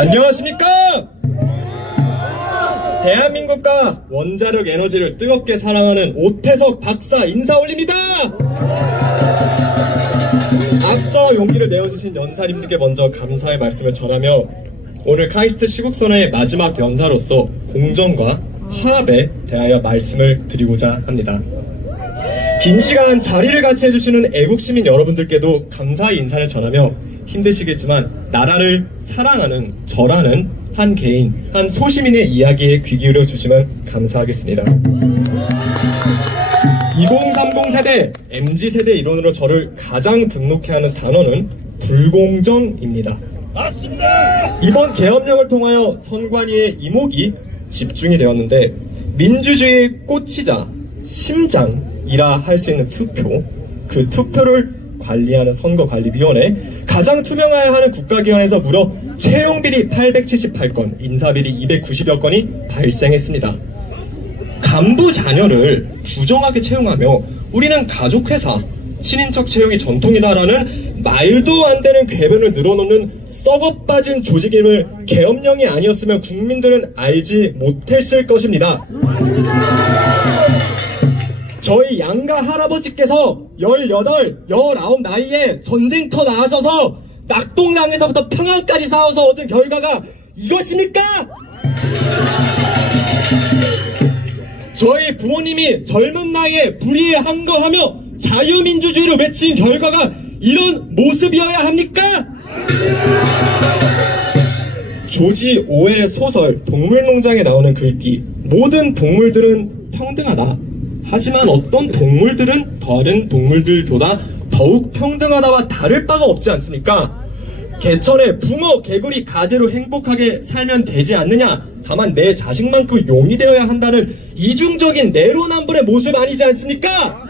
안녕하십니까? 대한민국과 원자력 에너지를 뜨겁게 사랑하는 오태석 박사 인사 올립니다. 앞서 용기를 내어주신 연사님들께 먼저 감사의 말씀을 전하며 오늘 카이스트 시국선언의 마지막 연사로서 공정과 화합에 대하여 말씀을 드리고자 합니다. 긴 시간 자리를 같이 해주시는 애국시민 여러분들께도 감사의 인사를 전하며 힘드시겠지만 나라를 사랑하는 저라는 한 개인, 한 소시민의 이야기에 귀 기울여 주시면 감사하겠습니다. 2030 세대, MZ세대 일원으로 저를 가장 등록해하는 단어는 불공정입니다. 맞습니다. 이번 계엄령을 통하여 선관위의 이목이 집중이 되었는데 민주주의의 꽃이자 심장이라 할 수 있는 투표, 그 투표를 관리하는 선거관리위원회, 가장 투명해야 하는 국가기관에서 무려 채용비리 878건, 인사비리 290여 건이 발생했습니다. 간부 자녀를 부정하게 채용하며 우리는 가족회사, 친인척 채용이 전통이다라는 말도 안 되는 궤변을 늘어놓는 썩어빠진 조직임을 계엄령이 아니었으면 국민들은 알지 못했을 것입니다. 저희 양가 할아버지께서 18, 19 나이에 전쟁터 나가셔서 낙동강에서부터 평양까지 싸워서 얻은 결과가 이것입니까? 저희 부모님이 젊은 나이에 불의에 항거하며 자유민주주의를 외친 결과가 이런 모습이어야 합니까? 조지 오웰의 소설 동물농장에 나오는 글귀, 모든 동물들은 평등하다. 하지만 어떤 동물들은 다른 동물들보다 더욱 평등하다와 다를 바가 없지 않습니까? 개천에 붕어, 개구리, 가재로 행복하게 살면 되지 않느냐? 다만 내 자식만큼 용이 되어야 한다는 이중적인 내로남불의 모습 아니지 않습니까?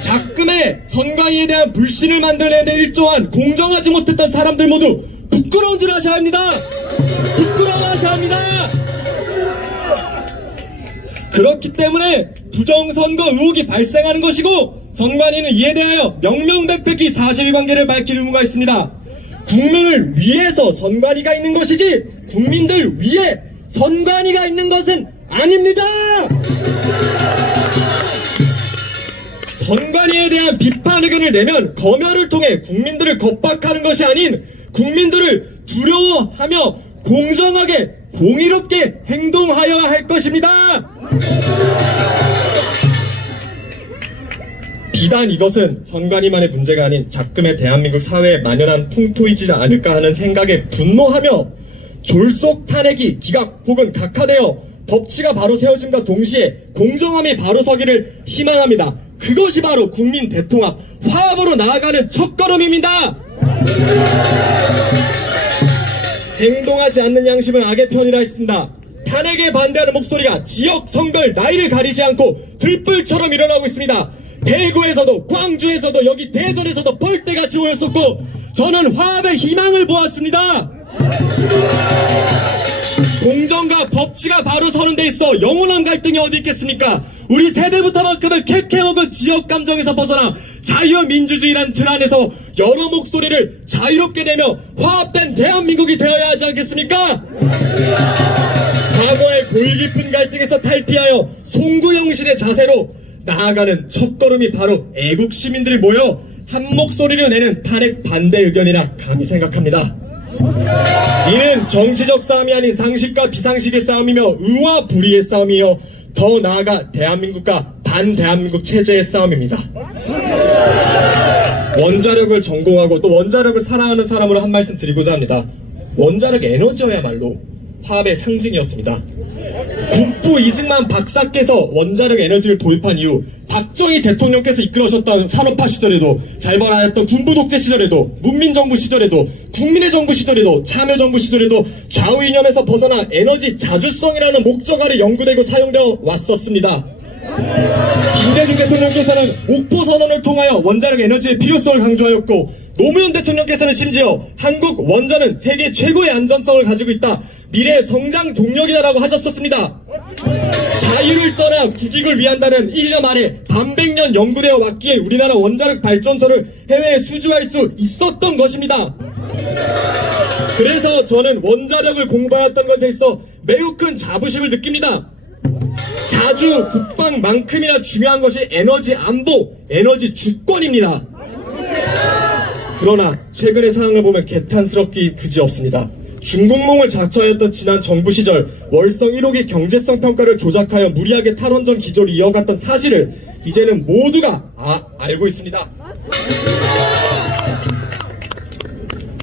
작금의 선관위에 대한 불신을 만들어내는 일조한 공정하지 못했던 사람들 모두 부끄러운 줄 아셔야 합니다. 부끄러워하셔야 합니다. 그렇기 때문에 부정선거 의혹이 발생하는 것이고 선관위는 이에 대하여 명명백백히 사실관계를 밝힐 의무가 있습니다. 국민을 위해서 선관위가 있는 것이지 국민들 위해 선관위가 있는 것은 아닙니다. 선관위에 대한 비판 의견을 내면 검열을 통해 국민들을 겁박하는 것이 아닌 국민들을 두려워하며 공정하게 공의롭게 행동하여야 할 것입니다. 비단 이것은 선관위만의 문제가 아닌 작금의 대한민국 사회에 만연한 풍토이지 않을까 하는 생각에 분노하며 졸속 탄핵이 기각 혹은 각하되어 법치가 바로 세워짐과 동시에 공정함이 바로 서기를 희망합니다. 그것이 바로 국민 대통합, 화합으로 나아가는 첫걸음입니다. 행동하지 않는 양심은 악의 편이라 했습니다. 탄핵에 반대하는 목소리가 지역, 성별, 나이를 가리지 않고 들불처럼 일어나고 있습니다. 대구에서도, 광주에서도, 여기 대전에서도 벌떼같이 모였었고 저는 화합의 희망을 보았습니다. 공정과 법치가 바로 서는 데 있어 영원한 갈등이 어디 있겠습니까? 우리 세대부터만큼은 캐캐먹은 지역 감정에서 벗어나 자유민주주의란 틀 안에서 여러 목소리를 자유롭게 내며 화합된 대한민국이 되어야 하지 않겠습니까? 과거의 골깊은 갈등에서 탈피하여 송구영신의 자세로 나아가는 첫걸음이 바로 애국시민들이 모여 한 목소리를 내는 탄핵 반대 의견이라 감히 생각합니다. 이는 정치적 싸움이 아닌 상식과 비상식의 싸움이며 의와 불의의 싸움이며 더 나아가 대한민국과 반대한민국 체제의 싸움입니다. 원자력을 전공하고 또 원자력을 사랑하는 사람으로 한 말씀 드리고자 합니다. 원자력 에너지여야말로 화합의 상징이었습니다. 국부 이승만 박사께서 원자력 에너지를 도입한 이후 박정희 대통령께서 이끌으셨던 산업화 시절에도 살벌하였던 군부 독재 시절에도 문민정부 시절에도 국민의 정부 시절에도 참여정부 시절에도 좌우 이념에서 벗어나 에너지 자주성이라는 목적 아래 연구되고 사용되어 왔었습니다. 김대중 대통령께서는 옥포 선언을 통하여 원자력 에너지의 필요성을 강조하였고 노무현 대통령께서는 심지어 한국 원전은 세계 최고의 안전성을 가지고 있다, 미래의 성장 동력이다라고 하셨었습니다. 자유를 떠나 국익을 위한다는 일념 아래 반백년 연구되어 왔기에 우리나라 원자력 발전소를 해외에 수주할 수 있었던 것입니다. 그래서 저는 원자력을 공부하였던 것에 있어 매우 큰 자부심을 느낍니다. 자주 국방만큼이나 중요한 것이 에너지 안보, 에너지 주권입니다. 그러나 최근의 상황을 보면 개탄스럽기 그지없습니다. 중국몽을 자처하였던 지난 정부 시절 월성 1호기 경제성 평가를 조작하여 무리하게 탈원전 기조를 이어갔던 사실을 이제는 모두가 알고 있습니다.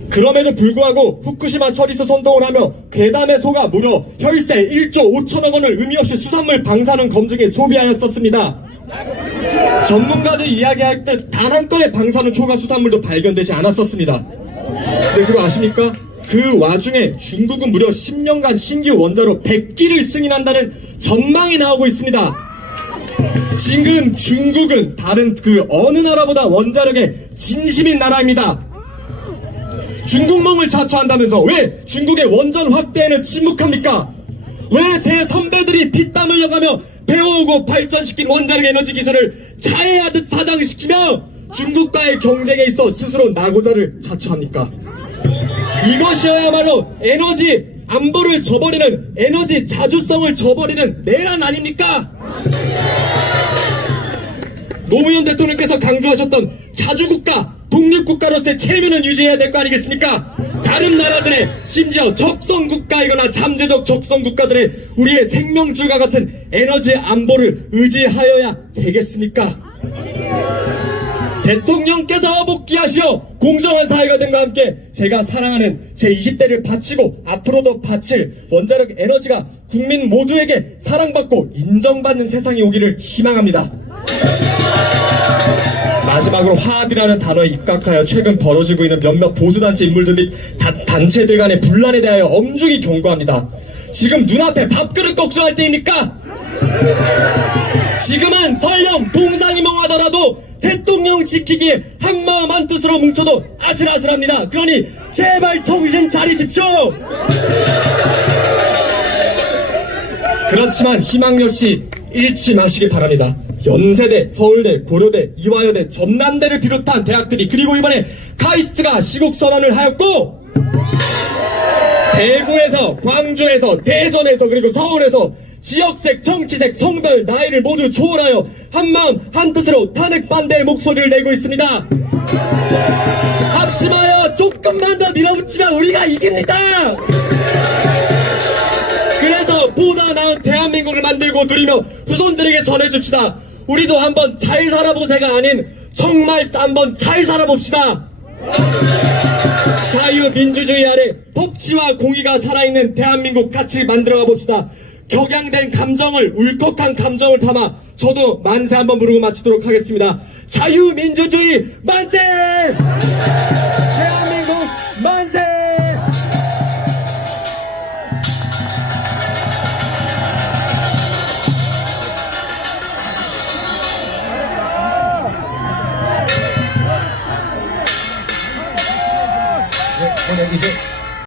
그럼에도 불구하고 후쿠시마 처리소 선동을 하며 괴담에 속아 무려 혈세 1조 5천억 원을 의미 없이 수산물 방사능 검증에 소비하였었습니다. 전문가들이 이야기할 때 단 한 건의 방사능 초과 수산물도 발견되지 않았었습니다. 네, 그거 아십니까? 그 와중에 중국은 무려 10년간 신규 원자로 100기를 승인한다는 전망이 나오고 있습니다. 지금 중국은 다른 그 어느 나라보다 원자력에 진심인 나라입니다. 중국몽을 자처한다면서 왜 중국의 원전 확대에는 침묵합니까? 왜 제 선배들이 피땀 흘려가며 배워오고 발전시킨 원자력 에너지 기술을 자해하듯 사장시키며 중국과의 경쟁에 있어 스스로 낙오자를 자처합니까? 이것이야말로 에너지 안보를 저버리는, 에너지 자주성을 저버리는 내란 아닙니까? 노무현 대통령께서 강조하셨던 자주국가, 독립국가로서의 체면은 유지해야 될 거 아니겠습니까? 다른 나라들의 심지어 적성국가이거나 잠재적 적성국가들의 우리의 생명줄과 같은 에너지 안보를 의지하여야 되겠습니까? 대통령께서 복귀하시어 공정한 사회가됨과 함께 제가 사랑하는 제 20대를 바치고 앞으로도 바칠 원자력 에너지가 국민 모두에게 사랑받고 인정받는 세상이 오기를 희망합니다. 마지막으로 화합이라는 단어에 입각하여 최근 벌어지고 있는 몇몇 보수단체 인물들 및 단체들 간의 분란에 대하여 엄중히 경고합니다. 지금 눈앞에 밥그릇 걱정할 때입니까? 지금은 설령 동상이몽하더라도 대통령 지키기에 한마음 한뜻으로 뭉쳐도 아슬아슬합니다. 그러니 제발 정신 차리십시오. 그렇지만 희망 역시 잃지 마시기 바랍니다. 연세대, 서울대, 고려대, 이화여대, 전남대를 비롯한 대학들이 그리고 이번에 카이스트가 시국선언을 하였고 대구에서, 광주에서, 대전에서 그리고 서울에서 지역색, 정치색, 성별, 나이를 모두 초월하여 한마음 한뜻으로 탄핵 반대의 목소리를 내고 있습니다. 합심하여 조금만 더 밀어붙이면 우리가 이깁니다. 그래서 보다 나은 대한민국을 만들고 누리며 후손들에게 전해줍시다. 우리도 한번 잘 살아보세가 아닌 정말 한번 잘 살아봅시다. 자유민주주의 아래 법치와 공의가 살아있는 대한민국 같이 만들어가 봅시다. 격양된 감정을, 울컥한 감정을 담아 저도 만세 한번 부르고 마치도록 하겠습니다. 자유민주주의 만세! 대한민국 만세! 네, 저는 이제